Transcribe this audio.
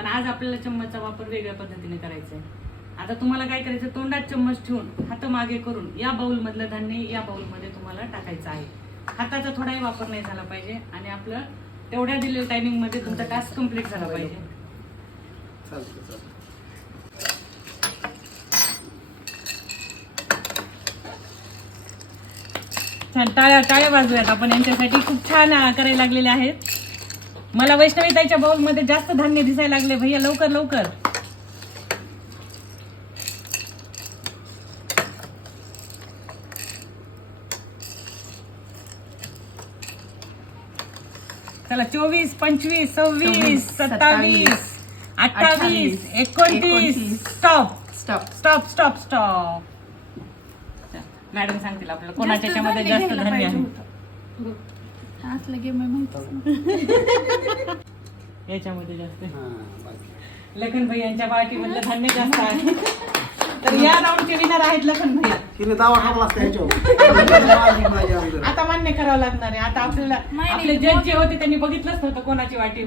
पण आज आपल्याला चम्मचचा वापर वेगळ्या पद्धतीने करायचा आहे. आता तुम्हाला काय करायचं, तोंडात चम्मच ठेवून हात मागे करून या बाउल मधलं धान्य या बाउल मध्ये तुम्हाला टाकायचं आहे. हाताचा थोडाही वापर नाही झाला पाहिजे आणि आपलं तेवढ्या दिलेल्या टायमिंग मध्ये तुमचा टास्क कम्प्लीट झाला पाहिजे. छान, टाळ्या टाळ्या वाजूयात आपण यांच्यासाठी. खूप छान करायला लागलेले आहेत. मला वैष्णवी ताईच्या बाउल मध्ये जास्त धान्य दिसायला लागले. भैया लवकर लवकर. चला 24, 25, 26, 27, 28, 29. Stop stop. Stop stop stop. Madam सांगतील आपल्याला कोणाच्या याच्यामध्ये जास्त धान्य आहे. याच्यामध्ये जास्त लखन भैया यांच्या पार्टीमधलं धान्य जास्त आहे. तर या राऊंडचे विनर आहेत लखन भैया. आता मान्य करावं लागणार आहे. आता आपल्याला आपले जज जे होते त्यांनी बघितलंच नव्हतं कोणाची वाटी.